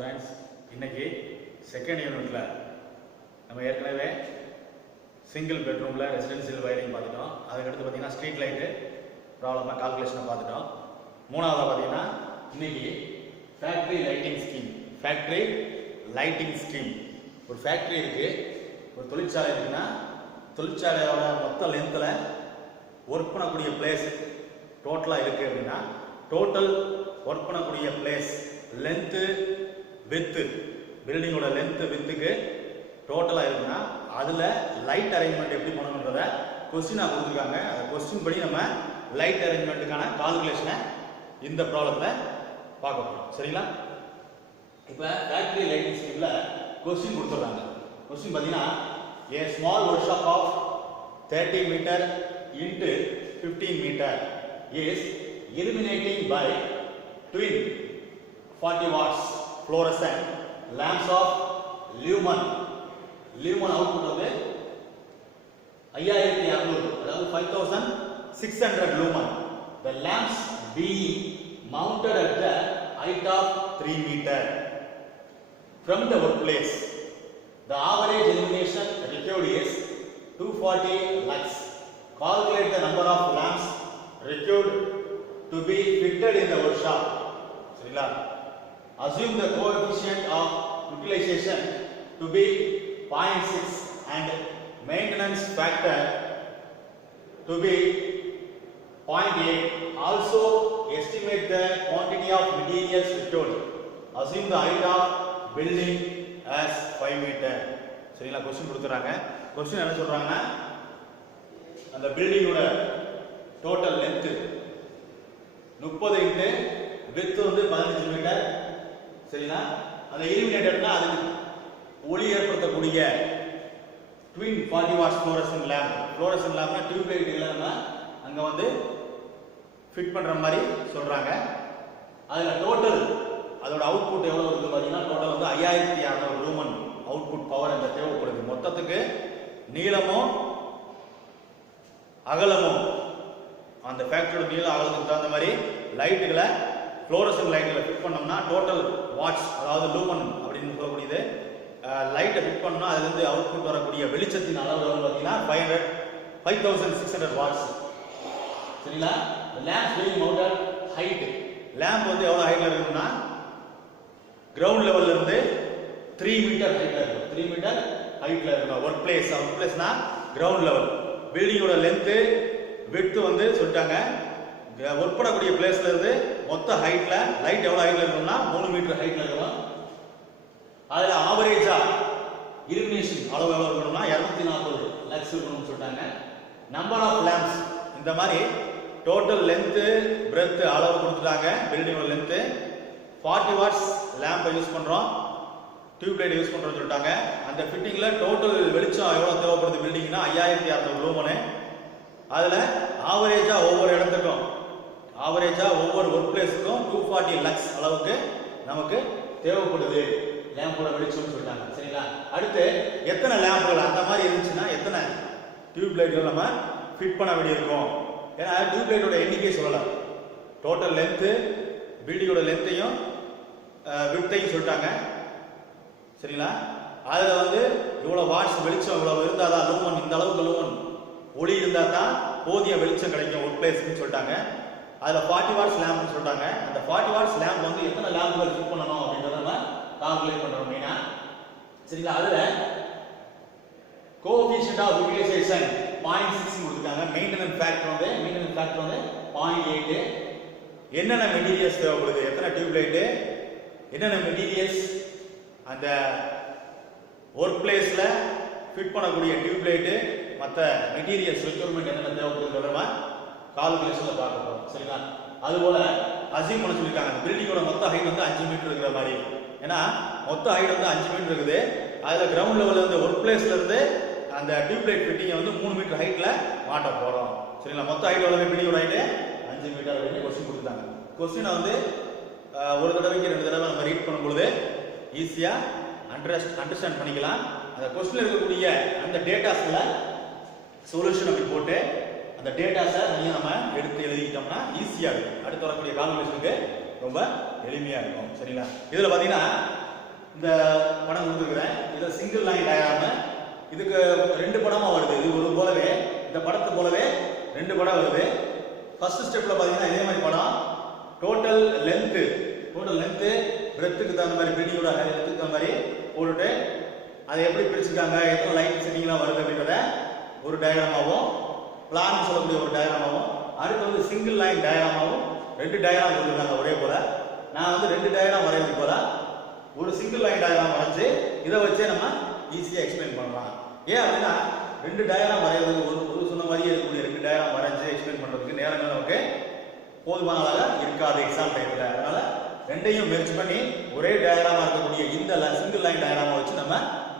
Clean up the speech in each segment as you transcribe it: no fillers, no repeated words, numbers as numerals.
Students, இன்னைக்கு second யூனிட்ல நம்ம ஏற்கனவே சிங்கிள் பெட்ரூம்ல ரெசிடென்சியல் வயரிங் பார்த்துட்டோம். அதுக்கடுத்து பார்த்தீங்கன்னா ஸ்ட்ரீட் லைட்டு ப்ராப்ளமாக கால்குலேஷனை பார்த்துட்டோம். மூணாவதாக பார்த்தீங்கன்னா இன்னைக்கு ஃபேக்ட்ரி லைட்டிங் ஸ்கீம். ஒரு ஃபேக்ட்ரி இருக்கு, ஒரு தொழிற்சாலை இருக்குன்னா தொழிற்சாலையோட மொத்த லென்த்தில் ஒர்க் பண்ணக்கூடிய பிளேஸ் டோட்டலாக இருக்குது அப்படின்னா டோட்டல் ஒர்க் பண்ணக்கூடிய பிளேஸ் லென்த்து வித்து பில்டிங்கோட லென்த்து வித்துக்கு டோட்டலாக இருக்குன்னா அதில் லைட் அரேஞ்ச்மெண்ட் எப்படி பண்ணணுன்றத கொஸ்டினாக கொடுத்துருக்காங்க. அந்த கொஸ்டின் படி நம்ம லைட் அரேஞ்ச்மெண்ட்டுக்கான கால்குலேஷனை இந்த ப்ராப்ளத்தில் பார்க்க போகிறோம். சரிங்களா? இப்போ ஃபேக்ட்ரி லைட்டிங் ஸ்கீமில் கொஸ்டின் கொடுத்துட்றாங்க. கொஸ்டின் பார்த்தீங்கன்னா a small workshop of 30 meter into 15 meter is illuminating by twin 40 watts fluorescent lamps of lumen output வந்து 5600, அதாவது 5600 lumen. The lamps being mounted at the height of 3 meter from the workplace. The average illumination required is 240 lux. Calculate the number of lamps required to be fitted in the workshop. சரிங்களா? Assume the coefficient of utilization to be 0.6 and maintenance factor to be 0.8. Also estimate the quantity of materials required. Assume the height of building as 5 meter. சரிங்களா? Question கொடுத்துறாங்க. Question என்ன சொல்றாங்கன்னா அந்த பில்டிங்கோட total length 30 into width வந்து 15 metre. சரிங்களா? அந்த இல்லுமினேட்டர்னா அது ஒளி ஏற்படுத்தக்கூடிய ட்வின் 40 வாட்ஸ் ஃப்ளோரசன்ட் லேம்ப்னா டியூப் லைட் இல்லைன்னா அங்க வந்து ஃபிட் பண்ற மாதிரி சொல்றாங்க. அதுல டோட்டல் அதோட அவுட்புட் எவ்வளவு இருக்கு பாத்தீங்கன்னா டோட்டல் வந்து 5600 லூமன் அவுட்புட் பவர் அந்த தேவைப்படுது. மொத்தத்துக்கு நீளமும் அகலமும் அந்த ஃபேக்டரியோட நீள அகலத்துக்கு தகுந்த மாதிரி லைட்டுகளை ஃப்ளோரசன்ட் லைட்டுகளை ஃபிட் பண்ணோம்னா டோட்டல் வாட்ஸ், அதாவது லூமன் அப்படின்னு சொல்லக்கூடியது லைட்டை ஃபிட் பண்ணோம்னா அதுலேருந்து அவுட்புட் வரக்கூடிய வெளிச்சத்தின் அளவு எவ்வளவு பார்த்தீங்கன்னா 5600 வாட்ஸ். சரிங்களா? Lamp being mounted height, lamp வந்து எவ்வளவு ஹைட்ல இருக்குன்னா கிரவுண்ட் லெவல்ல இருந்து 3 மீட்டர் ஹைட்ல இருக்கும். 3 மீட்டர் ஹைட்ல இருக்கும். ஒர்க் பிளேஸ்னா கிரவுண்ட் லெவல். பில்டிங்கோட லென்த் விட்த் வந்து சொல்லிட்டாங்க. ஒர்க் பண்ணக்கூடிய பிளேஸ்ல இருந்து மொத்த ஹைட்ல லைட் எவ்வளவு ஹைட்ல இருக்கும்னா 3 மீட்டர் ஹைட்ல இருக்கும். அதுல ஆவரேஜா இல்லுமினேஷன் அளவு எவ்வளவு இருக்கணும்னா 240 லக்ஸ் இருக்கணும்னு சொல்லிட்டாங்க. நம்பர் ஆஃப் லேம்ப்ஸ் இந்த மாதிரி டோட்டல் லென்த் பிரெத் அளவு கொடுத்துட்டாங்க. பில்டிங்கோட லென்த் 40 வாட்ஸ் லேம்பை யூஸ் பண்றோம், டியூப் லைட் யூஸ் பண்றோம்னு சொல்லிட்டாங்க. அந்த ஃபிட்டிங்ல டோட்டல் வெளிச்சம் எவ்வளவு தேவைப்படுது பில்டிங்னா 5600 லூமனு. அதுல ஆவரேஜா ஒவ்வொரு இடத்துக்கும் ஒவ்வொரு ஒர்க் பிளேஸுக்கும் 240 லக்ஸ் அளவுக்கு நமக்கு தேவைப்படுது லேம்போட வெளிச்சம்னு சொல்லிட்டாங்க. சரிங்களா? அடுத்து எத்தனை லேம்புகள் அந்த மாதிரி இருந்துச்சுன்னா எத்தனை டியூப் லைட்கள் நம்ம ஃபிட் பண்ண வேண்டியிருக்கும். ஏன்னா டியூப் லைட்டோட எண்ணிக்கை சொல்லலாம். டோட்டல் லென்த்து பில்டிங்கோட லென்த்தையும் விட்த்தையும் சொல்லிட்டாங்க. சரிங்களா? அதில் வந்து இவ்வளோ வாட்ஸ் வெளிச்சம் இவ்வளோ இருந்தால் தான் லூமன், இந்த அளவுக்கு லூமன் ஒளி இருந்தால் தான் போதிய வெளிச்சம் கிடைக்கும் ஒர்க் பிளேஸ்ன்னு சொல்லிட்டாங்க. அதில் 40 வாட்ஸ் லேம்ப்னு சொல்லிட்டாங்க. அந்த 40 வாட்ஸ் லேம்ப் வந்து எத்தனை லேம்புகள் ஃபிட் பண்ணணும் அப்படின்றத நம்ம கால்குலேட் பண்ணுறோம் மெயினா. சரிங்களா? அதில் கோஎஃபிஷியன்ட் ஆஃப் யூட்டிலைசேஷன் 0.6 கொடுத்துருக்காங்க. மெயின்டெனன்ஸ் ஃபேக்டர் வந்து 0.8. என்னென்ன மெட்டீரியல்ஸ் தேவைப்படுது, எத்தனை டியூப் லைட்டு, என்னென்ன மெட்டீரியல்ஸ் அந்த ஒர்க் பிளேஸ்ல ஃபிட் பண்ணக்கூடிய டியூப் லைட்டு, மற்ற மெட்டீரியல்ஸ் ரெக்யர்மெண்ட் என்னென்ன தேவைப்படுது கால்குலேஷன்ல பார்க்க போறோம். சரிங்களா? அதுபோல அசியூம் பண்ண சொல்லியிருக்காங்க. அந்த பில்டிங்கோட மொத்த ஹைட் வந்து 5 மீட்டர் இருக்கிற மாதிரி. ஏன்னா மொத்த ஹைட் வந்து 5 மீட்டர் இருக்குது. அதுல கிரவுண்ட் லெவல்ல இருந்து ஒர்க் பிளேஸ்ல இருந்து அந்த டியூப் லைட் ஃபிட்டிங்கை வந்து 3 மீட்டர் ஹைட்ல மாட்ட போறோம். சரிங்களா? மொத்த ஹைட் எவ்வளவு பில்டிங்கோட ஹைட் 5 மீட்டர் அப்படின்னு கொஸ்டின் கொடுத்தாங்க. கொஸ்டினை வந்து ஒரு தடவைக்கு 2 தடவை நம்ம ரீட் பண்ணும்போது ஈஸியா அண்டர்ஸ்டாண்ட் பண்ணிக்கலாம். அந்த கொஸ்டின்ல இருக்கக்கூடிய அந்த டேட்டாஸ்ல சொல்யூஷன் அப்படி போட்டு அந்த டேட்டாஸை நம்ம எடுத்து எழுதிட்டோம்னா ஈஸியா இருக்கும். அடுத்து வரக்கூடிய கால்குலேஷனுக்கு ரொம்ப எளிமையா இருக்கும். சரிங்களா? இதுல பாத்தீங்கன்னா இந்த படம் கொடுத்துருக்கிறேன். இதில் சிங்கிள் லைன் டயக்ராம். இதுக்கு 2 படமா வருது. இது ஒரு போலவே இந்த படத்தை போலவே 2 படம் வருது. ஃபர்ஸ்ட் ஸ்டெப்ல பார்த்தீங்கன்னா இதே மாதிரி படம் டோட்டல் லென்த்து பிரெத்துக்கு தகுந்த மாதிரி பில்டிங்கோட லென்த்துக்கு தகுந்த மாதிரி போட்டுட்டு அதை எப்படி பிரிச்சுருக்காங்க, எத்தனை லைன் செட்டிங்லாம் வருது அப்படின்றத ஒரு டயக்ராமாவும், பிளான் சொல்லக்கூடிய ஒரு டயக்ராமாவும், அடுத்து வந்து சிங்கிள் லைன் டயக்ராமாவும் 2 டயக்ராம் கொடுத்துருக்காங்க ஒரே போல. நான் வந்து 2 டயக்ராம் வரையிறது போல ஒரு சிங்கிள் லைன் டயக்ராம் வரைஞ்சு இதை வச்சே நம்ம ஈஸியாக எக்ஸ்பிளைன் பண்ணலாம். ஏன் அப்படின்னா 2 டயக்ராம் வரைகிறது ஒரு சொன்ன மாதிரியே இருக்கக்கூடிய 2 டயக்ராம் வரைஞ்சு எக்ஸ்பிளைன் பண்ணுறதுக்கு நேரங்கள் நமக்கு போதுமானதாக இருக்காது எக்ஸாம் டைமில். அதனால 2ஐயும் மெர்ஜ் பண்ணி ஒரே டயக்ராமா இருக்கக்கூடிய இந்த சிங்கிள் லைன் டயக்ராமை வச்சு நம்ம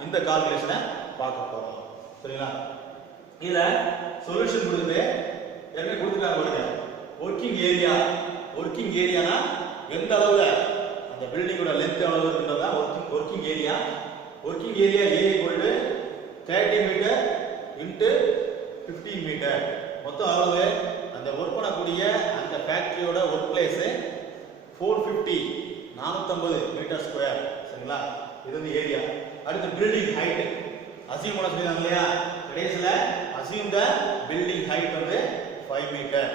இந்த கால்குலேஷனை பார்க்க போறோம். சரிங்களா? இதுல சொல்யூஷன் கொடுத்து என்ன கொடுத்துருக்காங்க பாருங்க. ஒர்க்கிங் ஏரியானா எந்த அளவுல அந்த பில்டிங்கோட லென்த் எவ்வளவு இருக்குன்றதா working area A equal to 30 metre into 15 metre. மொத்தம் அளவு அந்த ஒர்க் பண்ணக்கூடிய அந்த ஃபேக்டரியோட ஒர்க் பிளேஸ் 450 மீட்டர் ஸ்கொயர். சரிங்களா? இது வந்து ஏரியா. அடுத்து பில்டிங் ஹைட் அசியூம் பண்ண சொல்லிருக்காங்க இல்லையா, கடைசில அசியூம் த பில்டிங் ஹைட் வந்து 5 மீட்டர்.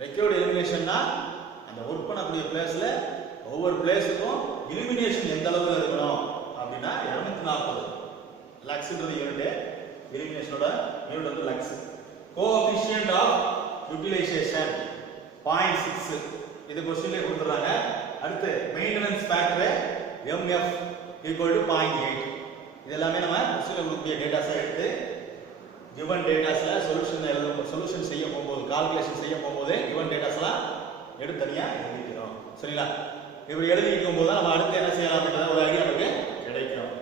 ரெக்கார்ட் இலுமினேஷன்னா அந்த ஒர்க் பண்ணக்கூடிய பிளேஸ்ல ஒவ்வொரு பிளேஸுக்கும் இலுமினேஷன் எந்த அளவுல இருக்கணும் அப்படின்னா 240 லக்ஸ்ன்றது யூனிட், இலுமினேஷனோட யூனிட் வந்து லக்ஸ். கோஎஃபிஷியன்ட் ஆஃப் யூட்டிலைசேஷன் 0.6 இது क्वेश्चनல கொடுத்துறாங்க. அடுத்து maintenance factor MF equal to 0.8. இது எல்லாமே நம்ம क्वेश्चनல கொடுக்கக்கூடிய டேட்டாஸை எடுத்து given டேட்டாஸ்ல சொல்யூஷன் செய்ய போகும்போது கால்குலேஷன் செய்ய போகும்போது given டேட்டாஸ்லாம் எடுத்து தனியா எழுதிக்கிறோம். சரிங்களா? இப்படி எழுதி இருக்கும்போது நம்ம அடுத்து என்ன செய்யலாம் அப்படிங்கறத ஒரு ஐடியா நமக்கு கிடைக்கும்.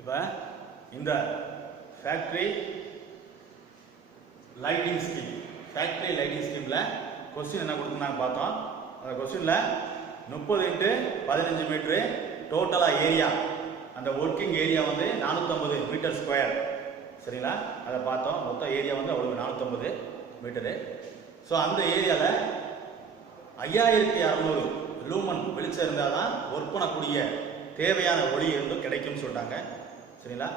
இப்ப இந்த ஃபேக்டரி லைட்டிங் ஸ்கீம்ல क्वेश्चन என்ன கொடுத்துருந்தாங்க பார்த்தோம். அந்த क्वेश्चनல 30 into 15 மீட்டர் டோட்டலா ஏரியா, அந்த ஒர்க்கிங் ஏரியா வந்து 450 மீட்டர் ஸ்கொயர். சரிங்களா? அதை பார்த்தோம். மொத்த ஏரியா வந்து அவ்வளவு 450 மீட்டரு. ஸோ அந்த ஏரியால 5600 லூமன் வெளிச்சம் இருந்தால் தான் ஒர்க் பண்ணக்கூடிய தேவையான ஒளி இருந்தும் கிடைக்கும்னு சொல்லிட்டாங்க. சரிங்களா?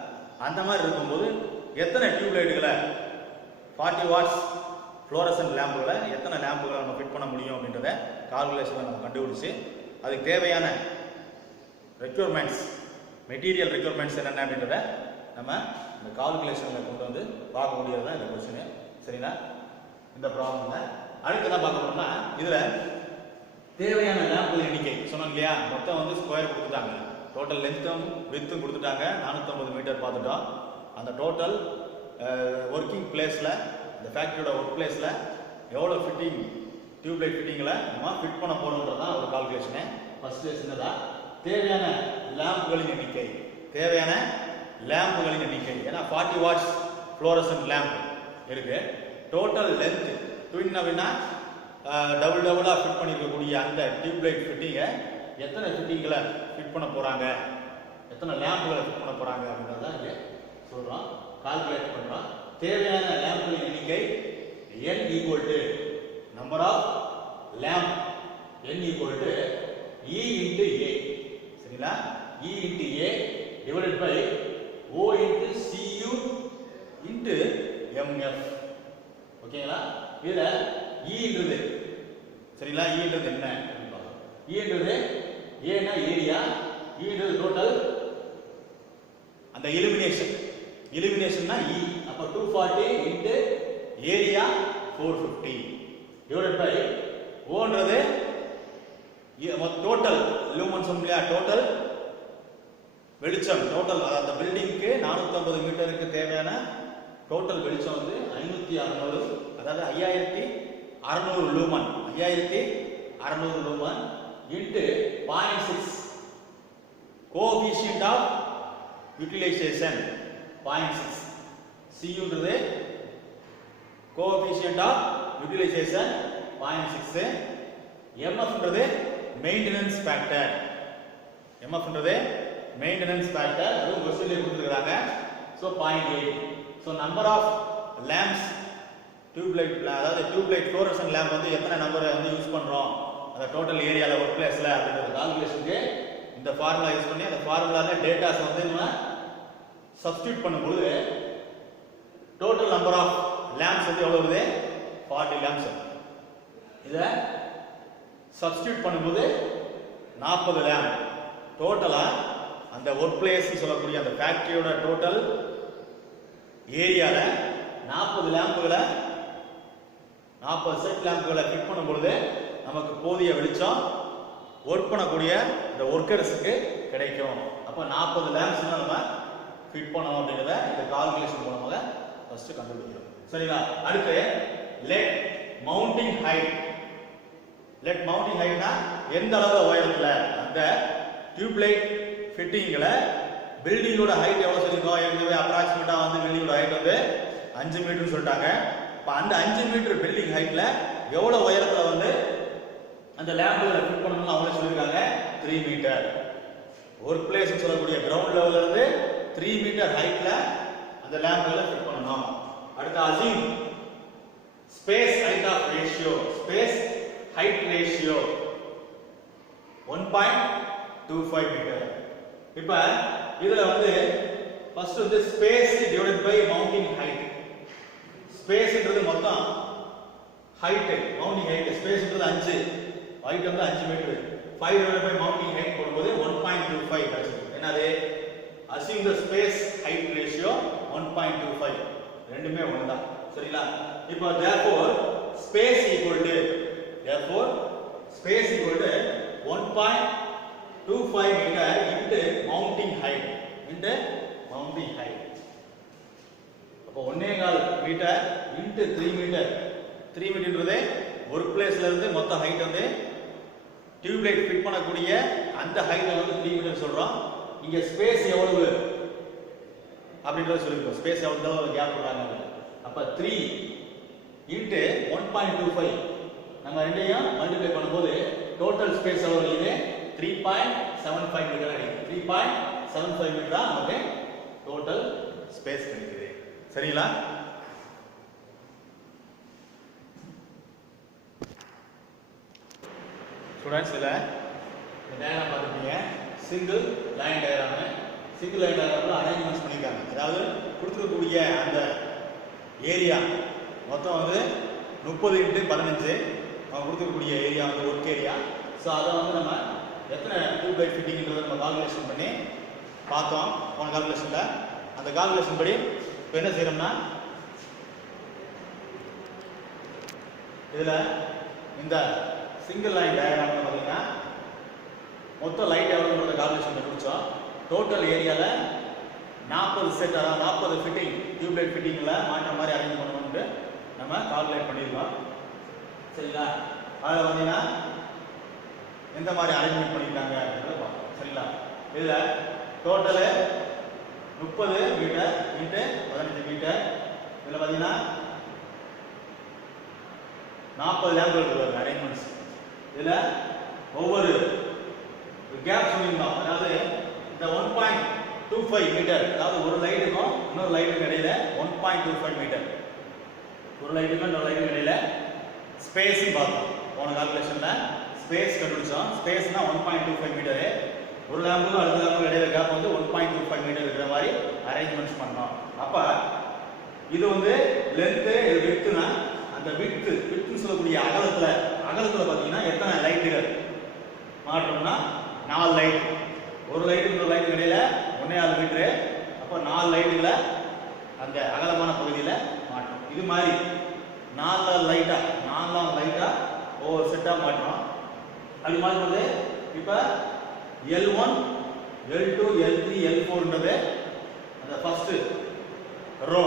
அந்த மாதிரி இருக்கும்போது எத்தனை டியூப் லைட்டுகளை 40 வாட்ஸ் ஃப்ளோரசன்ட் லேம்புகளை எத்தனை லேம்புகளை நம்ம ஃபிட் பண்ண முடியும் அப்படின்றத கால்குலேஷனில் நம்ம கண்டுபிடிச்சி அதுக்கு தேவையான ரெக்யர்மெண்ட்ஸ் மெட்டீரியல் ரெக்யர்மெண்ட்ஸ் என்னென்ன அப்படின்றத நம்ம இந்த கால்குலேஷனில் கொண்டு வந்து பார்க்க முடியாது தான் இந்த கொஸ்டின். சரிங்களா? இந்த ப்ராப்ளமில் அடுத்து என்ன பார்க்க போறோம்னா இதில் தேவையான லேம்புகள் எண்ணிக்கை சொன்னோம் இல்லையா, மொத்தம் வந்து ஸ்கொயர் கொடுத்துட்டாங்க, டோட்டல் லென்த்தும் வித்தும் கொடுத்துட்டாங்க, 450 மீட்டர் பார்த்துட்டோம். அந்த டோட்டல் ஒர்க்கிங் பிளேஸில் அந்த ஃபேக்டரியோட ஒர்க் பிளேஸில் எவ்வளோ ஃபிட்டிங் டியூப்லைட் ஃபிட்டிங்கில் நம்ம ஃபிட் பண்ண போகிறோன்றது தான் ஒரு கால்குலேஷனு. ஃபர்ஸ்ட் சின்னதாக தேவையான லேம்புகளின் எண்ணிக்கை ஏன்னா 40 வாட்ஸ் ஃப்ளோரசன்ட் லேம்ப் இருக்கு. டோட்டல் லென்த் ட்வின் அப்படின்னா டபுளாக ஃபிட் பண்ணியிருக்கக்கூடிய அந்த டியூப்லைட் ஃபிட்டிங்கை எத்தனை ஃபிட்டிங்களை ஃபிட் பண்ண போகிறாங்க, எத்தனை லேம்புகளை ஃபிட் பண்ண போகிறாங்க அப்படின்றத இங்கே சொல்கிறோம், கால்குலேட் பண்ணுறோம். தேவையான லேம்புகளின் எண்ணிக்கை N equal to number of lamp N equal to E into A. சரிங்களா? E into A divided by O into CU into MF. ஓகேங்களா? இதில் ஈன்றது சரிங்களா? ஈன்றது என்ன? ஈன்றது ஏன்னா ஏரியா, ஈன்றது டோட்டல் அந்த இலுமினேஷன்னா இ. அப்போ 240 இன்டு ஏரியா 450 டிவைடட் பை ஓன்றது டோட்டல் லூமன் சொன்னீங்களா, டோட்டல் வெளிச்சம், டோட்டல் அந்த பில்டிங்க்கு 450 மீட்டருக்கு தேவையான டோட்டல் வெளிச்சம் வந்து 5600, அதாவது 5600 lumen, 5600 lumen into 0.6 coefficient of utilisation 0.6. CUன்றது கோஎஃபிஷியன்ட் ஆஃப் யூட்டிலைசேஷன் 0.6. MFன்றது மெயின்டனன்ஸ் ஃபேக்டர், அது क्वेश्चनல கொடுத்திருக்காங்க. So 0.8. So number of lamps அதாவது டியூப்லைட் ஃப்ளோரசன்ட் லேம்ப் வந்து எத்தனை நம்பரை வந்து யூஸ் பண்றோம் அந்த டோட்டல் ஏரியால ஒர்க் பிளேஸ்ல அப்படிங்கற கால்குலேஷனுக்கு இந்த ஃபார்முலா யூஸ் பண்ணி அந்த ஃபார்முலால டேட்டாஸ் வந்து நம்ம சப்ஸ்டிட்யூட் பண்ணும்போது டோட்டல் நம்பர் ஆஃப் லேம்ப்ஸ் வந்து எவ்வளவு வருது 40 லேம்ப்ஸ். இத சப்ஸ்டிட்யூட் பண்ணும்போது 40 லேம்ப் டோட்டலா அந்த ஒர்க் பிளேஸ் சொல்லக்கூடிய அந்த ஃபேக்டரியோட டோட்டல் ஏரியால 40 லேம்புகளை 40 செட் லேம்புகளை ஃபிட் பண்ணும்போது நமக்கு போதிய வெளிச்சம் ஒர்க் பண்ணக்கூடிய இந்த ஒர்க்கர்ஸுக்கு கிடைக்கும். அப்போ 40 லேம்ப்ஸ் நம்ம ஃபிட் பண்ணணும் அப்படிங்கறத இந்த கால்குலேஷன் மூலமாக ஃபர்ஸ்ட் கண்டுபிடிக்கிறோம். சரிங்களா? அடுத்து let mounting height. Let mounting ஹைட்னா எந்த அளவு உயரத்துல அந்த டியூப்லைட் ஃபிட்டிங்ல பில்டிங்கோட ஹைட் எவ்வளவு சொல்லிருக்கோம்? ஏற்கனவே அப்ராக்சிமேட்டா வந்து பில்டிங்கோட ஹைட் வந்து 5 மீட்டர் சொல்லிட்டாங்க. இப்போ அந்த 5 மீட்டர் பில்டிங் ஹைட்ல எவ்வளவு உயரத்துல வந்து அந்த லேம்புகளை ஃபிட் பண்ணணும்னு அவங்க சொல்லிருக்காங்க 3 மீட்டர். ஒர்க் பிளேஸ் சொல்லக்கூடிய கிரவுண்ட் லெவல்ல இருந்து 3 மீட்டர் ஹைட்ல அந்த லேம்புகளை ஃபிட் பண்ணணும். அடுத்து assume space height of ratio. Space height ratio 1.25 metre. இப்போ இதுல வந்து ஃபர்ஸ்ட் வந்து space divided by mounting height. ஸ்பேஸ்ன்றது மொத்தம் ஹைட், மவுண்டிங் ஹைட். ஸ்பேஸ்ன்றது 5, ஹைட் வந்து 5 metre. 5 divided by mounting height போடும்போது 1.25 கிடைச்சது. என்னது? Assume the space height ratio 1.25. ரெண்டுமே ஒண்ணுதான். சரிங்களா? இப்போ therefore space equal to 1.25 meter into mounting height. அப்போ 1.25 மீட்டர் into 3 மீட்டர். 3 மீட்டர்ன்றது ஒர்க் பிளேஸ்ல இருந்து மொத்த ஹைட் வந்து டியூப்லைட் ஃபிட் பண்ணக்கூடிய அந்த ஹைட் வந்து 3 மீட்டர் சொல்றோம். இங்க ஸ்பேஸ் எவ்வளவு அப்படின்றத சொல்லிருக்கோம். ஸ்பேஸ் எவ்வளவு கேப் விடுறாங்க. அப்ப 3 into 1.25 நம்ம ரெண்டையும் மல்டிப்ளை பண்ணும்போது டோட்டல் ஸ்பேஸ் எவ்வளவு வருது? 3.75 மீட்டர் கிடைக்குது. 3.75 மீட்டரா நமக்கு டோட்டல் ஸ்பேஸ் கிடைக்குது. சரிங்களா? ஸ்டூடண்ட்ஸ் இதுல இந்த டயகிராம் பார்த்துருப்பீங்க. Single line diagram. Single line டயகிராம்ல அரேஞ்ச்மெண்ட்ஸ் பண்ணிருக்காங்க. அதாவது கொடுத்துருக்கக்கூடிய அந்த ஏரியா மொத்தம் வந்து 30 × 15 அவங்க கொடுத்துருக்கக்கூடிய ஏரியா வந்து ஒர்க் ஏரியா. ஸோ அதை வந்து நம்ம எத்தனை டியூப்லைட் ஃபிட்டிங்கிறத நம்ம கால்குலேஷன் பண்ணி பார்த்தோம் போன கால்குலேஷனில். அந்த கால்குலேஷன் படி இப்போ என்ன செய்யறோம்னா இதில் இந்த சிங்கிள் லைன் டயகிராம்ல பார்த்தீங்கன்னா மொத்த லைட் எவ்வளோன்றத கால்குலேஷன் கண்டுபிடிச்சோம். டோட்டல் ஏரியாவில் 40 செட், அதாவது 40 ஃபிட்டிங் டியூப்லைட் ஃபிட்டிங்கில் மாற்ற மாதிரி அரேஞ்ச் பண்ணணும்னு நம்ம கால்குலேட் பண்ணியிருக்கோம். சரிங்களா? அதில் பார்த்தீங்கன்னா எந்த மாதிரி அரேஞ்ச்மெண்ட் பண்ணியிருக்காங்க அப்படின்றத பார்ப்போம். சரிங்களா? இதில் டோட்டலு 30 மீட்டர் இன்ட்டு 15 மீட்டர். இதில் பார்த்தீங்கன்னா 40 லேம்புகள் வருவாங்க அரேஞ்ச்மெண்ட்ஸ். இதில் ஒவ்வொரு கேப் சொல்லியிருந்தோம். அதாவது இந்த 1.25 மீட்டர், அதாவது ஒரு லைட்டுக்கும் இன்னொரு லைட்டுக்கும் இடையில 1.25 மீட்டர், ஒரு லைட்டுக்கும் இன்னொரு லைட்டுக்கும் இடையில ஸ்பேஸும் பார்த்தோம். போன கால்குலேஷன்ல ஸ்பேஸ் கண்டுபிடிச்சோம். ஸ்பேஸ்னா 1.25 மீட்டர். ஒரு லேம்புக்கும் அடுத்த லேம்புக்கும் இடையில கேப் வந்து 1.25 மீட்டர் இருக்கிற மாதிரி அரேஞ்ச்மெண்ட்ஸ் பண்ணோம். அப்ப இது வந்து லென்த், இது விட்த்னா அந்த விட்த்னு சொல்லக்கூடிய அகலத்துல பாத்தீங்கன்னா எத்தனை லைட்டுகள் மாற்றோம்னா 4 லைட். ஒரு லைட்டு இன்னொரு லைட்டுக்கு இடையில 1.25 மீட்டர். அப்போ 4 லைட்டுகளை அந்த அகலமான பகுதியில மாற்றோம். இது மாதிரி 4 லைட்டா ஒவ்வொரு செட்டா மாற்றோம். அது மாதிரி வந்து இப்போ L1, L2, L3, L4ன்றது அந்த ஃபர்ஸ்ட் ரோ.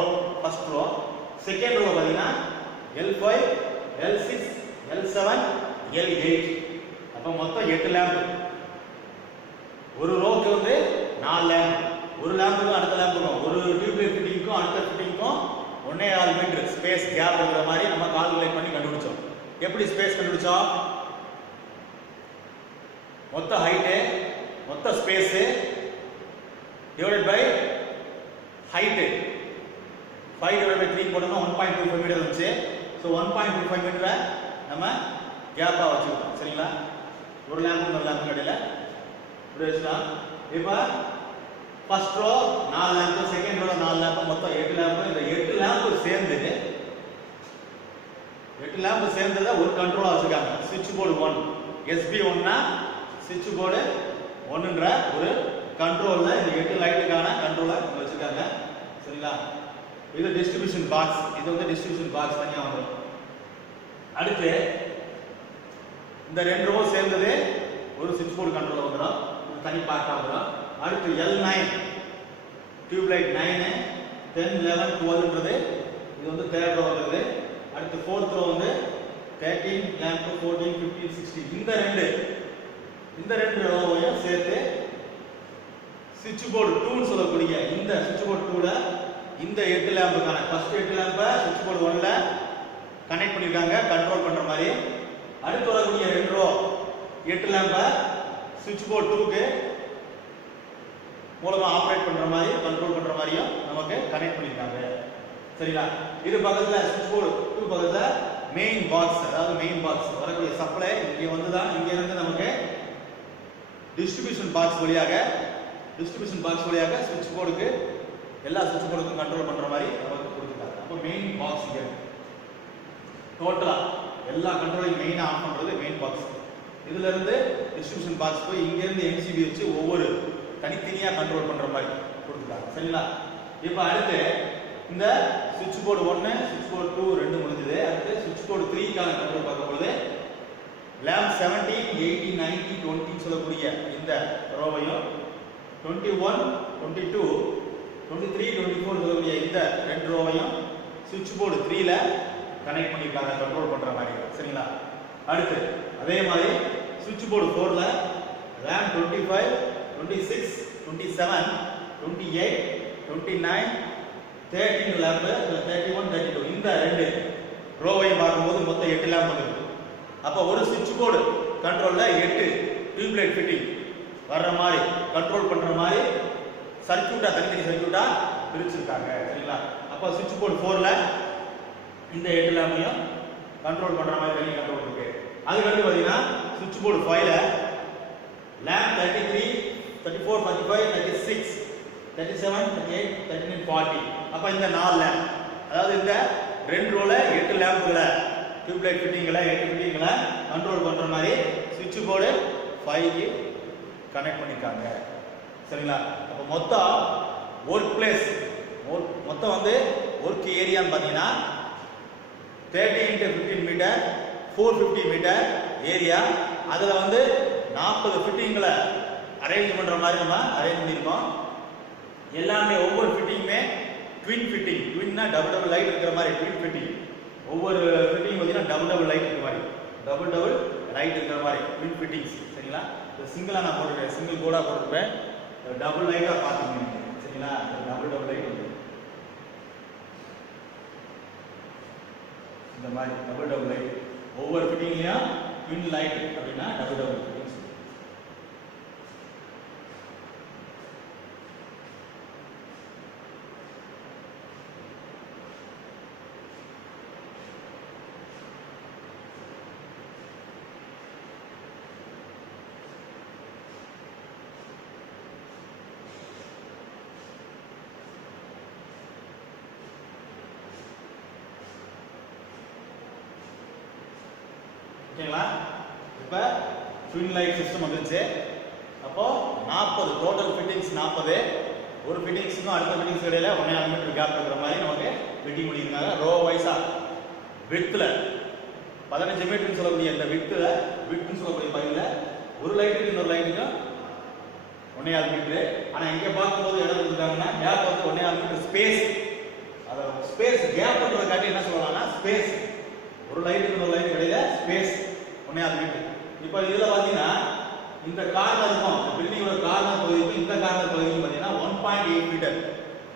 செகண்ட் ரோ பார்த்தீங்கன்னா L5, L6, L7, L8. அப்போ மொத்தம் 8 லேம்ப். ஒரு ரோக்கு வந்து 4 லேம்ப். ஒரு லேம்புக்கும் அடுத்த லேம்புக்கும், ஒரு டியூப்லைட் ஃபிட்டிங்க்கும் அடுத்த ஃபிட்டிங்க்கும் 1.25 மீட்டர் ஸ்பேஸ் கேப் இருக்கிற மாதிரி நம்ம கால்குலேட் பண்ணி கண்டுபிடிச்சோம். எப்படி ஸ்பேஸ் கண்டுபிடிச்சோம்? மொத்த ஹைட்டு, மொத்த ஸ்பேஸ் டிவைடட் பை ஹைட்டு 5/3 போட்டோம்னா 1.25 மீட்டர் வந்துச்சு. ஸோ 1.25 மீட்டரை நம்ம கேப்பாக வச்சுக்கிட்டோம். சரிங்களா? ஒரு லேம்பு இடையில இப்படி வச்சுக்கலாம். இப்போ first row 4 lamp, second row 4 lamp, மொத்தம் 8 லேம்பு. இந்த 8 லேம்பு சேர்ந்ததை ஒரு கண்ட்ரோலா வச்சிருக்காங்க. சுவிட்ச் போர்டு 1 SB1னா சுவிட்ச் போர்டு 1ன்ற ஒரு கண்ட்ரோல்ல இந்த 8 லைட்டுக்கான கண்ட்ரோலர் இங்க வச்சிருக்காங்க. சரிங்களா? இது டிஸ்ட்ரிபியூஷன் பாக்ஸ். இது வந்து டிஸ்ட்ரிபியூஷன் பாக்ஸ் தனியா வந்துடும். அடுத்து இந்த 2 ரோ சேர்ந்தது ஒரு சுவிட்ச் போர்டு கண்ட்ரோலர் வந்துடும். இது தனி பார்ட்டா வந்துடும். அடுத்து L9 டியூப் லைட் 9 10 11 12ன்றது இது வந்து தேர்ட் ரோ வருது. அடுத்து ஃபோர்த் ரோ வந்து 13 lamp 14 15 16 இந்த ரெண்டு ரோவையும் சேர்த்து சுவிட்ச் போர்டு 2 சொல்லக்கூடிய இந்த சுவிட்ச் போர்டு 2ல இந்த 8 லேம்புக்கான ஃபர்ஸ்ட் 8 லேம்பை சுவிட்ச் போர்டு 1ல கனெக்ட் பண்ணிருக்காங்க கண்ட்ரோல் பண்ற மாதிரி. அடுத்து வரக்கூடிய 2 ரோ 8 லேம்பை சுவிட்ச் போர்டு 2க்கு மூலமா ஆபரேட் பண்ற மாதிரி கண்ட்ரோல் பண்ற மாதிரியும் நமக்கு கனெக்ட் பண்ணிருக்காங்க. சரிங்களா? இது பக்கத்துல சுவிட்ச் போர்டு 2 பக்கத்துல மெயின் பாக்ஸ், அதாவது மெயின் பாக்ஸ் வரக்கூடிய சப்ளை இங்க வந்துதான். இங்க இருந்து நமக்கு டிஸ்ட்ரிபியூஷன் பாக்ஸ் வழியாக சுவிட்ச் போர்டுக்கு எல்லா சுவிட்ச் போர்டுக்கும் கண்ட்ரோல் பண்ற மாதிரி நமக்கு கொடுத்துருக்காங்க. அப்போ மெயின் பாக்ஸ் இங்க டோட்டலா எல்லா கண்ட்ரோலையும் மெயினா ஆன் பண்றது மெயின் பாக்ஸ். இதுல இருந்து டிஸ்ட்ரிபியூஷன் பாக்ஸ் போய் இங்க இருந்து MCB வச்சு ஒவ்வொரு தனித்தனியா கண்ட்ரோல் பண்ற மாதிரி கொடுத்துருக்காங்க. சரிங்களா? இப்போ அடுத்து இந்த சுவிட்ச் போர்டு 1 சுவிட்ச் போர்டு 2 ரெண்டு முடிஞ்சது. அடுத்து சுவிட்ச் போர்டு 3க்கான கண்ட்ரோல் பார்க்கும் பொழுது லேம்ப் 17 18 19 20 சொல்லக்கூடிய இந்த ரோவையும் 21 22 23 24 சொல்லக்கூடிய இந்த ரெண்டு ரோவையும் சுவிட்ச் போர்டு 3ல கனெக்ட் பண்ணிருக்காங்க கண்ட்ரோல் பண்ற மாதிரி. சரிங்களா? அடுத்து அதே மாதிரி சுவிட்ச் போர்டு 4ல லேம்ப் 25 26 27 28 29 13 லேம்ப் 31 32 இந்த ரெண்டு ரோவையும் பார்க்கும்போது மொத்தம் 8 லேம்ப் வந்துருக்கு. அப்போ ஒரு சுவிட்ச் போர்டு கண்ட்ரோல்ல 8 டியூப் லைட் ஃபிட்டிங் வர்ற மாதிரி கண்ட்ரோல் பண்ற மாதிரி சர்க்யூட்டா தனித்தனி சர்க்யூட்டா பிரிச்சிருக்காங்க. சரிங்களா? அப்போ சுவிட்ச் போர்டு 4ல இந்த 8 லேம்பையும் கண்ட்ரோல் பண்ற மாதிரி தனி கண்ட்ரோல் இருக்கு. அதுக்கடுத்து பாத்தீங்கன்னா சுவிட்ச் போர்டு 5ல லேம்ப் 33 34 45 36 37 38 39 40. அப்ப இந்த 4 லேம்ப், அதாவது இந்த ரெண்டு ரோல 8 லேம்புகளை டியூப் லைட் ஃபிட்டிங்களை 8 ஃபிட்டிங்களை கண்ட்ரோல் பண்ற மாதிரி சுவிட்ச் போர்டு 5க்கு கனெக்ட் பண்ணிருக்காங்க. சரிங்களா? அப்ப மொத்தம் ஒர்க் பிளேஸ் மொத்தம் வந்து ஒர்க் ஏரியான்னு பாத்தீங்கன்னா 30 × 15 மீட்டர் 450 மீட்டர் ஏரியா. அதுல வந்து 40 ஃபிட்டிங்களை அரேஞ்ச் பண்ற மாதிரி நம்ம அரேஞ்ச் பண்ணிருக்கோம். எல்லாமே ஒவ்வொரு ஃபிட்டிங்குமே ட்வின் ஃபிட்டிங். ட்வின்னா டபுள் லைட் இருக்கிற மாதிரி ட்வின் ஃபிட்டிங். ஒவ்வொரு ஃபிட்டிங் பார்த்தீங்கன்னா டபுள் லைட் இருக்கிற மாதிரி டபுள் லைட் இருக்கிற மாதிரி ட்வின் ஃபிட்டிங்ஸ். சரிங்களா? சிங்கிளா நான் போட்டுருக்கேன், சிங்கிள் கோடா போட்டுருப்பேன். டபுள் லைட்டா பார்த்துக்கோங்க. சரிங்களா? டபுள் லைட் வந்து இந்த மாதிரி டபுள் லைட் ஒவ்வொரு ஃபிட்டிங்லயும் ட்வின் லைட் அப்படின்னா டபுள் ஃபிட்டிங்ஸ். ஓகேங்களா? இப்போ ட்வின் லைட் சிஸ்டம் வந்துருச்சு. அப்போ 40 டோட்டல் ஃபிட்டிங்ஸ் 40. ஒரு ஃபிட்டிங்ஸ்க்கும் அடுத்த ஃபிட்டிங்ஸ் இடையில 1.5 மீட்டர் கேப் இருக்கிற மாதிரி நமக்கு ஃபிட்டிங் பண்ணியிருக்காங்க. ரோ வைஸா விட்த்ல 15 மீட்டர்னு சொல்லக்கூடிய இந்த விட்த்னு சொல்லக்கூடிய பகுதியில் ஒரு லைட்டுக்கு இன்னொரு லைட்டுக்கும் 1.5 மீட்டர். ஆனால் இங்கே பார்க்கும்போது இடம் கொடுத்துருக்காங்கன்னா கேப் வந்து 1.5 மீட்டர் ஸ்பேஸ். அதை ஸ்பேஸ் கேப் பண்ணுறதுக்காட்டி என்ன சொல்லலாம்னா ஸ்பேஸ் ஒரு லைட்டுக்கு இன்னொரு லைட்டுக்கு இடையில ஸ்பேஸ் 1.5 மீட்டர். இப்போ இதில் பார்த்தீங்கன்னா இந்த கார்னருக்கும் பில்டிங்கோட கார்னர் பகுதிக்கும் இந்த கார்னர் பகுதிக்கும் பார்த்தீங்கன்னா 1.8 மீட்டர்.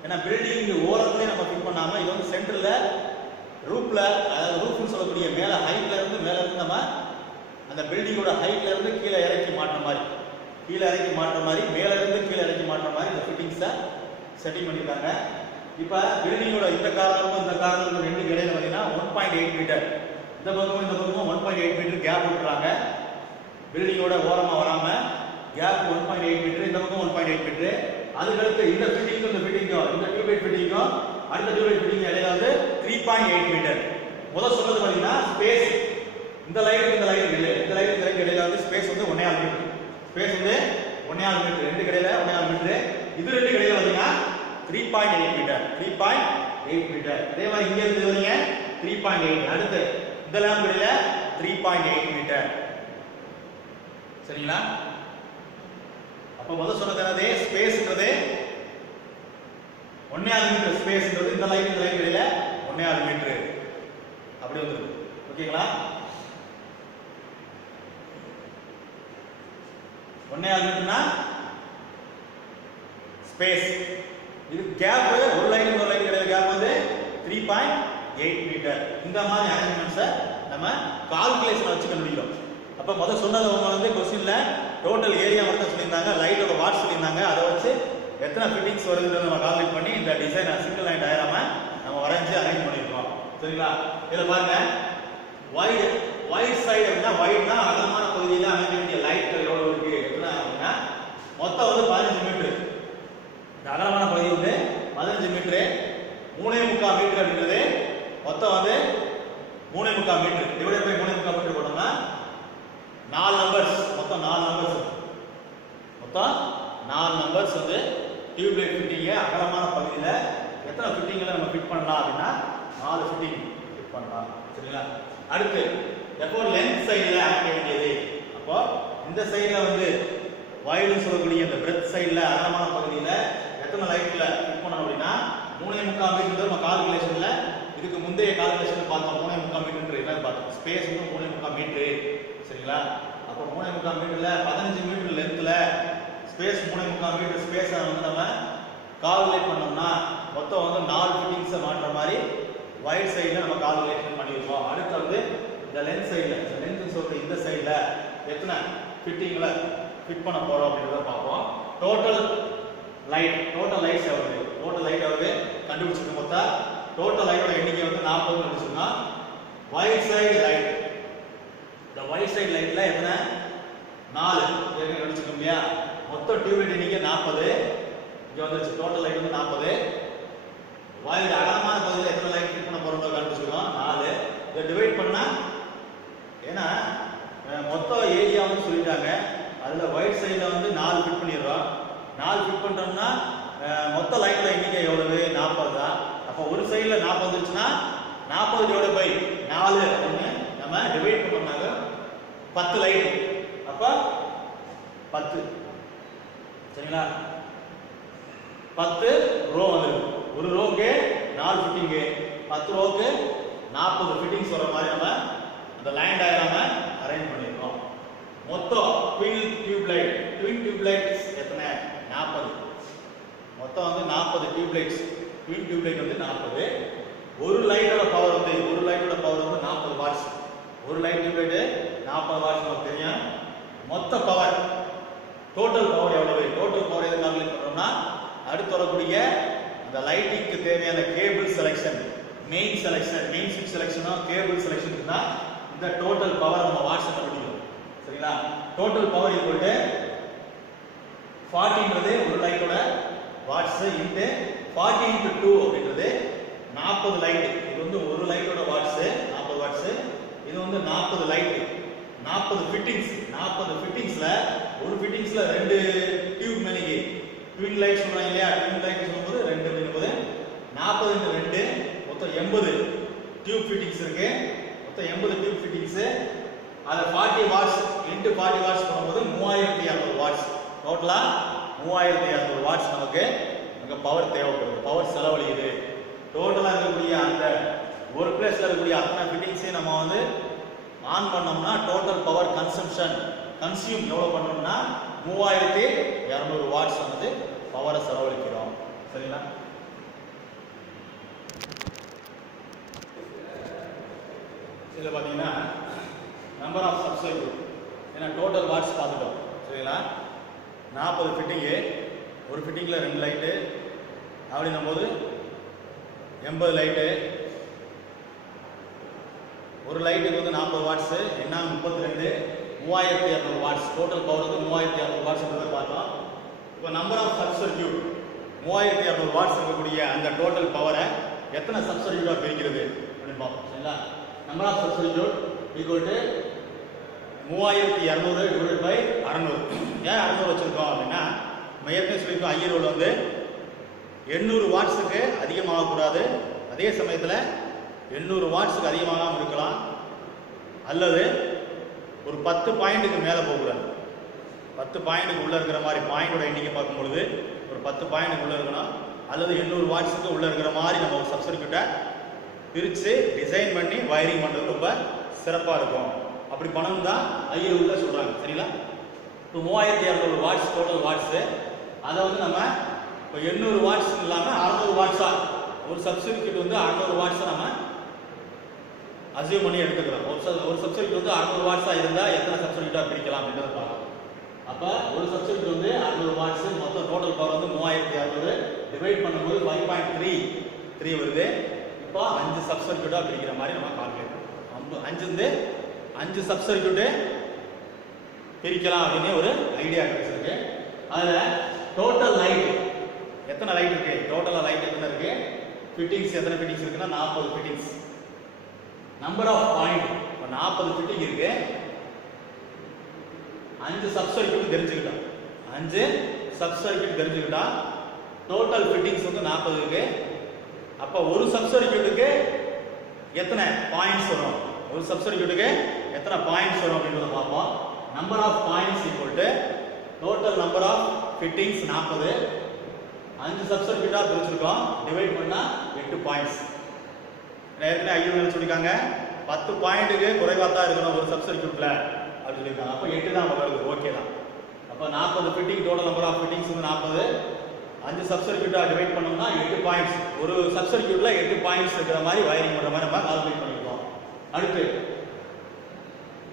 ஏன்னா பில்டிங் ஓரத்துலேயே நம்ம ஃபிட் பண்ணாமல் இது வந்து சென்டரில் ரூப்ல, அதாவது ரூஃப்னு சொல்லக்கூடிய மேலே ஹைட்ல இருந்து நம்ம அந்த பில்டிங்கோட ஹைட்ல இருந்து கீழே இறக்கி மாட்டுற மாதிரி மேலே இருந்து கீழே இறக்கி மாட்டுற மாதிரி இந்த ஃபிட்டிங்ஸை செட்டிங் பண்ணியிருக்காங்க. இப்போ பில்டிங்கோட இந்த கார்னருக்கும் இந்த கார்னருக்கும் ரெண்டு இடையில பார்த்தீங்கன்னா 1.8 மீட்டர், இந்த பக்கமும் 1.8 மீட்டர் கேப் விட்டுறாங்க. பில்டிங்கோட ஓரமாக வராமல் கேப் 1.8 மீட்டர், இந்த பக்கம் 1.8 மீட்டர். அதுக்கடுத்து இந்த ஃபிட்டிங்கும் இந்த டியூப்லைட் ஃபிட்டிங்கும் அடுத்த டியூப்லைட் ஃபிட்டிங் இடையில வந்து 3.8 மீட்டர். முதல் சொன்னது பார்த்தீங்கன்னா ஸ்பேஸ் இந்த லைனுக்கு இந்த லைனுக்கு இடையில வந்து ஸ்பேஸ் வந்து 1.5 மீட்டர். ஸ்பேஸ் வந்து 1.5 மீட்டர், ரெண்டு கடையில 1.5 மீட்டர். இது ரெண்டு கடையில பார்த்தீங்கன்னா 3.8 மீட்டர், 3.8 மீட்டர். அதே மாதிரி இங்க இருந்து வரீங்க 3.8. அடுத்து இந்த லேம்ப் கடையில 3.8 மீட்டர். சரிங்களா? அப்ப முதல் சொன்னது என்னது? ஸ்பேஸ்ன்றது 1.5 மீட்டர். ஸ்பேஸ்ன்றது இந்த லைன் இடையில 1.5 மீட்டர் அப்படி வந்துருக்கு. ஓகேங்களா? 1.5 மீட்டர்னா ஸ்பேஸ். இது கேப் ஒரு லைன் இடையில கேப் வந்து 3.8 மீட்டர். இந்த மாதிரி அரேஞ்ச்மெண்ட்ஸை நம்ம கால்குலேஷன் வச்சு கண்டுபிடிக்கிறோம். அப்ப முதல் சொன்னது அவங்க வந்து கொஸ்டின்ல டோட்டல் ஏரியா மட்டும் சொல்லியிருந்தாங்க, லைட்டோட வாட்ஸ் சொல்லியிருந்தாங்க. அதை வச்சு எத்தனை ஃபிட்டிங்ஸ் வருதுன்னு நம்ம கால்குலேட் பண்ணி இந்த டிசைனை சிங்கிள் லைன் டயராம நம்ம வரைஞ்சி அரேஞ்ச் பண்ணிருக்கோம். சரிங்களா? இதில் பாருங்க, வைட் சைடு அப்படின்னா வைட்னா அகலமான பகுதியில் அமைக்க வேண்டிய லைட்கள் எவ்வளவு இருக்கு அப்படின்னா மொத்தம் வந்து 15 மீட்டர். இந்த அகலமான பகுதி வந்து 15 மீட்டரு. 3.25 மீட்டர் அப்படின்றது மொத்தம் வந்து 3.25 மீட்டர் டிவைடட் பை 3.25 மீட்டர் போட்டோம்னா 4 நம்பர்ஸ், மொத்தம் 4 நம்பர்ஸ் வந்து டியூப்லைட் ஃபிட்டிங்க அகலமான பகுதியில் எத்தனை ஃபிட்டிங்களை நம்ம ஃபிட் பண்ணலாம் அப்படின்னா 4 ஃபிட்டிங் ஃபிட் பண்ணலாம். சரிங்களா? அடுத்து எப்போ லென்த் சைடில் அமைக்க வேண்டியது. அப்போ இந்த சைடில் வந்து வயலுன்னு சொல்லக்கூடிய இந்த பிரெத் சைடில் அகலமான பகுதியில் எத்தனை லைட்டில் ஃபிட் பண்ணணும் அப்படின்னா 3.25 மீட்டர். நம்ம கால்குலேஷனில் இதுக்கு முந்தைய கால்குலேஷன் பார்த்தோம். 3.25 மீட்டர் என்னன்னு பார்த்தோம். ஸ்பேஸ் வந்து 3.25 மீட்டர். சரிங்களா? அப்போ 3.25 மீட்டர்ல 15 மீட்டர் லென்த்தில் ஸ்பேஸ் 3.25 மீட்டர் ஸ்பேஸை வந்து நம்ம கால்குலேட் பண்ணோம்னா மொத்தம் வந்து 4 ஃபிட்டிங்ஸை மாற்றுற மாதிரி வைட் சைடில் நம்ம கால்குலேஷன் பண்ணியிருக்கோம். அடுத்து வந்து இந்த லென்த் சைடில், இந்த லென்த் சொல்ற இந்த சைடில் எத்தனை ஃபிட்டிங்களை ஃபிட் பண்ண போகிறோம் அப்படின்றத பார்ப்போம். டோட்டல் லைட்ஸ் எவ்வளவு கண்டுபிடிச்சிருக்க மொத்தம் டோட்டல் லைட்டோட எண்ணிக்கை வந்து 40 கண்டுபிடிச்சிருக்கோம். வைட் சைடு லைட், இந்த வைட் சைடு லைட்ல எத்தனை 4 கண்டுபிடிச்சிருக்கோம் இல்லையா? மொத்தம் டியூப்லைட் எண்ணிக்கை 40. இங்க வந்துருச்சு டோட்டல் லைட் வந்து 40. வைட் அகலமான பகுதியில் எத்தனை லைட் ஃபிட் பண்ண போறோம் கண்டுபிடிச்சிருக்கோம் 4. இதை டிவைட் பண்ணா ஏன்னா மொத்த ஏரியா வந்து சொல்லிட்டாங்க. அதுல வைட் சைடுல வந்து 4 ஃபிட் பண்ணிடுறோம். 4 ஃபிட் பண்ணிட்டோம்னா மொத்த லைட்டோட எண்ணிக்கை எவ்வளவு? 40 தான். அப்போ ஒரு சைடுல 40 வந்துச்சுன்னா 40 டிவைட் பை 4 அப்படின்னு நம்ம டிவைட் பண்ணோம்னாங்க 10 லைட். அப்ப 10. சரிங்களா? 10 ரோ வந்துருக்கு. ஒரு ரோக்கு 4 ஃபிட்டிங்கு, 10 ரோக்கு 40 ஃபிட்டிங்ஸ் வர மாதிரி நம்ம அந்த லைன் டயராம அரேஞ்ச் பண்ணிருக்கோம். மொத்தம் ட்வின் டியூப்லைட்ஸ் எத்தனை? 40. மொத்தம் வந்து 40 டியூப்லைட்ஸ். ட்வின் டியூப்லைட் வந்து 40. ஒரு லைட்டோட பவர் வந்து 40 வாட்ஸ். ஒரு லைட் டியூப்லைட் 40 வாட்ஸ் நமக்கு தெரியும். மொத்த பவர் டோட்டல் பவர் எவ்வளவு? டோட்டல் பவர் எதை கால்குலேட் பண்றோம்னா அடுத்து வரக்கூடிய அந்த லைட்டிங்க்கு தேவையான கேபிள் செலக்ஷன், மெயின் ஸ்விட்ச் செலக்ஷனும் கேபிள் செலக்ஷன் தான் இந்த டோட்டல் பவர் நம்ம வாட்ஸ் கண்டுபிடிக்கிறோம். சரிங்களா? டோட்டல் பவர் ஈக்குவல் டு 40ன்றது ஒரு லைட்டோட வாட்ஸ் இன்டு 40 × 2 அப்படின்றது 40 லைட். இது வந்து ஒரு லைட்டோட வாட்ஸ் 40 வாட்ஸ். இது வந்து 40 லைட், 40 ஃபிட்டிங்ஸ்ல ஒரு ஃபிட்டிங்ஸ்ல 2 டியூப் மேனிக்கு ட்வின் லைட் சொல்றாங்க இல்லையா? ட்வின் லைட் சொல்லும்போது 2 அப்படிங்கும்போது 40 × 2 மொத்தம் 80 டியூப் ஃபிட்டிங்ஸ் இருக்கு. மொத்தம் 80 டியூப் ஃபிட்டிங்ஸ். அதை 40 வாட்ஸ் இன்டு 40 வாட்ஸ் பண்ணும்போது 3200 வாட்ஸ். டோட்டலா 3200 வாட்ஸ் நமக்கு அங்க பவர் தேவைப்படுது, பவர் செலவழியுது. டோட்டலா இருக்கக்கூடிய அந்த ஒரு பிளேஸ்ல இருக்கக்கூடிய அத்தனை ஃபிட்டிங்ஸையும் நம்ம வந்து ஆன் பண்ணோம்னா டோட்டல் பவர் கன்சியூம் எவ்வளவு பண்ணோம்னா 3200 வாட்ஸ் வந்து பவரை செலவழிக்கிறோம். சரிங்களா? இதில் பார்த்தீங்கன்னா நம்பர் ஆஃப் சப்ஸ்கிரைபர், ஏன்னா டோட்டல் வாட்ஸ் பார்த்துட்டோம். சரிங்களா? 40 ஃபிட்டிங்கு, ஒரு ஃபிட்டிங்கில் 2 லைட்டு அப்படின்னும் போது 80 லைட்டு, ஒரு லைட்டுக்கு வந்து 40 வாட்ஸு, என்ன 32, 3200 வாட்ஸ். டோட்டல் பவர் வந்து 3200 வாட்ஸ்ன்றதை பார்த்தோம். இப்போ number of sub circuit 3200 watts இருக்கக்கூடிய அந்த டோட்டல் பவரை எத்தனை சப் சர்க்யூட்டாக பிரிக்கிறது அப்படின்னு பார்ப்போம். சரிங்களா? Number of sub circuit equal to 3200 divide by 600. ஏன் 600 வச்சுருக்கோம் அப்படின்னா, நம்ம ஏற்கனவே சொல்லியிருக்கோம் ஐயரோல் வந்து 800 வாட்ஸுக்கு அதிகமாகக்கூடாது, அதே சமயத்தில் 800 வாட்ஸுக்கு அதிகமாகாமல் இருக்கலாம், அல்லது ஒரு 10 பாயிண்ட்டுக்கு மேலே போகக்கூடாது. 10 பாயிண்ட்டுக்கு உள்ளே இருக்கிற மாதிரி பாயிண்டோட எண்ணிக்கை பார்க்கும் பொழுது ஒரு 10 பாயிண்ட்டுக்கு உள்ளே இருக்கணும், அல்லது 800 வாட்ஸுக்கு உள்ளே இருக்கிற மாதிரி நம்ம ஒரு சப் சர்க்யூட்டை பிரித்து டிசைன் பண்ணி வயரிங் பண்ணுறது ரொம்ப சிறப்பாக இருக்கும். அப்படி பண்ணணும் தான் ஐயருள்ள சொல்கிறாங்க. சரிங்களா? இப்போ 3200 வாட்ஸ் டோட்டல் வாட்ஸு, அதை வந்து நம்ம இப்போ 800 வாட்ஸ் இல்லாமல் 600 வாட்ஸாக ஒரு சப் சர்க்யூட் வந்து 600 வாட்ஸை நம்ம அசியூம் பண்ணி எடுத்துக்கிறோம். ஒரு சப் சர்க்யூட் வந்து 600 வாட்ஸாக இருந்தால் எத்தனை சப் சர்க்யூட்டாக பிரிக்கலாம் அப்படின்றத பார்க்கலாம். அப்போ ஒரு சப் சர்க்யூட் வந்து 600 வாட்ஸ், மொத்தம் டோட்டல் பவர் வந்து 3600 டிவைட் பண்ணும்போது 5.33 வருது. இப்போ 5 சப் சர்க்யூட்டாக பிரிக்கிற மாதிரி நம்ம கால்குலேட் பண்ணுறோம். 5 சப் சர்க்யூட்டு பிரிக்கலாம் அப்படின்னு ஒரு ஐடியா கிடைச்சிருக்கு. அதில் டோட்டல் லைட் எத்தனை லைட் இருக்கு? டோட்டலாக லைட் எத்தனை இருக்கு? ஃபிட்டிங்ஸ் எத்தனை ஃபிட்டிங்ஸ் இருக்குன்னா 40 ஃபிட்டிங்ஸ். நம்பர் ஆஃப் பாயிண்ட் இப்போ 40 ஃபிட்டிங் இருக்கு. 5 சப் சர்க்யூட் தெரிஞ்சுக்கிட்டோம். 5 சப் சர்க்யூட் தெரிஞ்சுக்கிட்டா டோட்டல் ஃபிட்டிங்ஸ் வந்து 40 இருக்கு. அப்போ ஒரு சப் சர்க்யூட்டுக்கு எத்தனை பாயிண்ட்ஸ் வரும்? ஒரு சப் சர்க்யூட்டுக்கு எத்தனை பாயிண்ட்ஸ் வரும் அப்படின்றத பார்ப்போம். Number of points equal to total number of fittings 40. 5 sub சர்க்யூட்டாக பிரிச்சிருக்கோம், டிவைட் பண்ணால் 8 பாயிண்ட்ஸ். ஏற்கனவே ஐயோ சொல்லியிருக்காங்க 10 பாயிண்ட்டுக்கு குறைவாக தான் இருக்கணும் ஒரு சப் சர்க்யூட்டில் அப்படின்னு சொல்லியிருக்காங்க. அப்போ 8 தான் வருது, ஓகே தான். அப்போ 40 fitting, total number of fittings வந்து 40. 5 சப் சர்க்யூட்டாக டிவைட் பண்ணோம்னா 8 பாயிண்ட்ஸ். ஒரு சப் சர்க்யூட்டில் 8 பாயிண்ட்ஸ் இருக்கிற மாதிரி வயரிங் பண்ணுற மாதிரி நம்ம கால்குலேட் பண்ணியிருக்கோம். அடுத்து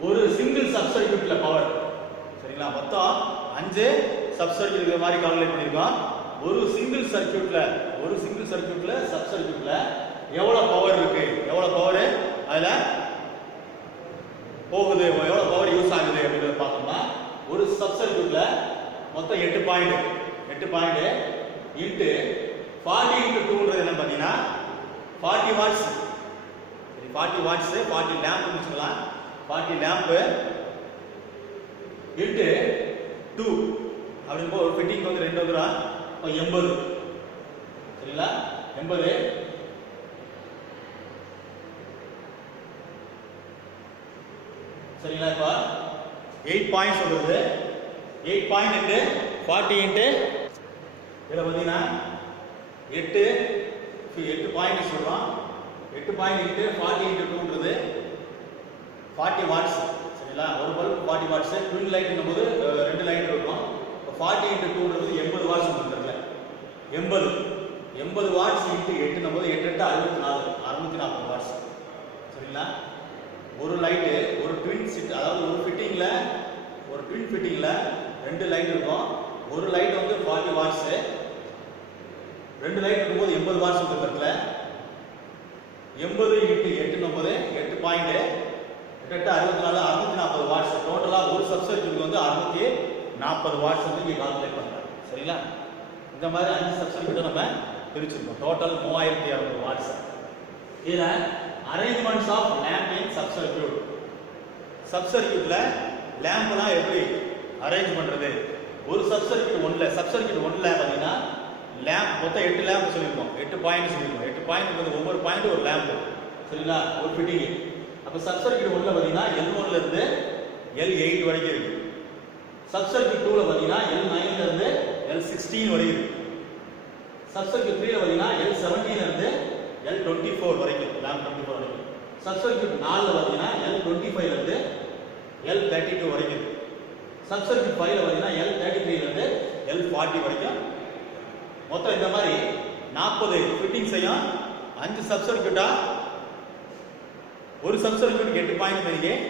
ஒரு சிங்கிள் சப் சர்க்யூட்ல பவர், சரிங்களா? மொத்தம் 5 சப் சர்க்யூட் இருக்கிற மாதிரி கால்குலேட் பண்ணியிருக்கோம். ஒரு சிங்கிள் சர்க்யூட்ல சப் சர்க்யூட்ல எவ்வளவு பவர் இருக்கு, எவ்வளவு பவர் அதுல போகுது, எவ்வளவு பவர் யூஸ் ஆகுது அப்படின்றத பார்த்தோம்னா, ஒரு சப் சர்க்யூட்ல மொத்தம் 8 பாயிண்ட் இன்ட்டு 40 இன்ட்டு 2ன்றது என்ன பார்த்தீங்கன்னா 40 வாட்ஸ். சரி, 40 வாட்ஸ் 40 லேம்ப் வச்சுக்கலாம். 40 லேம்ப் இன்ட்டு 2 அப்படின்னு ஒரு ஃபிட்டிங் வந்து 2 வந்துடும். இப்போ 80. சரிங்களா? 80. சரிங்களா? இப்போ 8 பாயிண்ட்ஸ் வருது. 8 பாயிண்ட் இன்ட்டு 40 இன்ட்டு இதில் பார்த்தீங்கன்னா 8 பாயிண்ட் சொல்கிறோம். 8 பாயிண்ட் இன்ட்டு 40 இன்ட்டு 2ன்றது 40 வாட்ஸ். சரிங்களா? ஒரு பல்ப் 40 வாட்ஸ். ட்வின் லைட்னும் போது 2 லைட் இருக்கும். இப்போ 40 இன்ட்டு 2ன்றது 80 வாட்ஸ் வந்துருக்குல்ல. 80 வாட்ஸ் இன்ட்டு 8னும் போது 8 8 64 640 வாட்ஸ். சரிங்களா? ஒரு லைட்டு ஒரு ட்வின் சிட், அதாவது ஒரு ட்வின் ஃபிட்டிங்கில் 2 லைட் இருக்கும். ஒரு லைட் வந்து 40 வாட்ஸ், 2 லைட் இருக்கும்போது 80 வாட்ஸ் வந்துருக்குல்ல. 80 இன்ட்டு 8னும் போது 8 பாயிண்ட் 8 64 640 வாட்ஸ். டோட்டலாக ஒரு சப் சர்க்யூட் வந்து 640 வாட்ஸ் வந்து இங்கே கால்குலேட் பண்ணுறாங்க. சரிங்களா? இந்த மாதிரி 5 சப் சர்க்யூட்டை நம்ம பிரிச்சிருக்கோம். Total 3600 watts. இதில் arrangements of lamp in sub circuit. Sub சர்க்யூட்ல லேம்ப்லாம் எப்படி அரேஞ்ச் பண்றது? ஒரு சப் சர்க்யூட் ஒன்ல பார்த்தீங்கன்னா லேம்ப் மொத்தம் 8 லேம்ப் சொல்லியிருக்கோம். 8 பாயிண்ட் சொல்லியிருக்கோம். 8 பாயிண்ட் வந்து ஒவ்வொரு பாயிண்ட் ஒரு லேம்ப். சரிங்களா? ஒரு ஃபிட்டிங். அப்போ சப் சர்க்யூட் ஒன்ல பார்த்தீங்கன்னா L1 இருந்து L8 வரைக்கும் இருக்கு. சப் சர்க்யூட் 2ல பார்த்தீங்கன்னா L9 இருந்து L16 வரைக்கும் இருக்கு. சப் சர்க்யூட் 3ல பார்த்தீங்கன்னா L17 இருந்து L24 வரைக்கும், லேம்ப் 24 வரைக்கும். சப் சர்க்யூட் 4ல பார்த்தீங்கன்னா L25 இருந்து L32 வரைக்கும் இருக்கு. சப் சர்க்யூட் 5ல பார்த்தீங்கன்னா L33 இருந்து L40 வரைக்கும். மொத்தம் இந்த மாதிரி 40 ஃபிட்டிங்ஸையும் 5 சப் சர்க்யூட்டா, ஒரு சப் சர்க்யூட்டுக்கு 8 பாயிண்ட் வரைக்கும்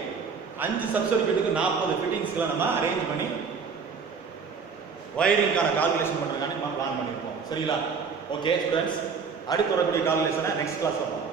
5 சப் சர்க்யூட்டுக்கு 40 ஃபிட்டிங்ஸ்லாம் நம்ம அரேஞ்ச் பண்ணி வயரிங்கான கால்குலேஷன் பண்ணுறதுக்கான நம்ம பிளான் பண்ணியிருக்கோம். சரிங்களா? ஓகே ஸ்டூடெண்ட்ஸ், அடுத்து வரக்கூடிய கால்குலேஷனை நெக்ஸ்ட் கிளாஸ் பார்ப்போம்.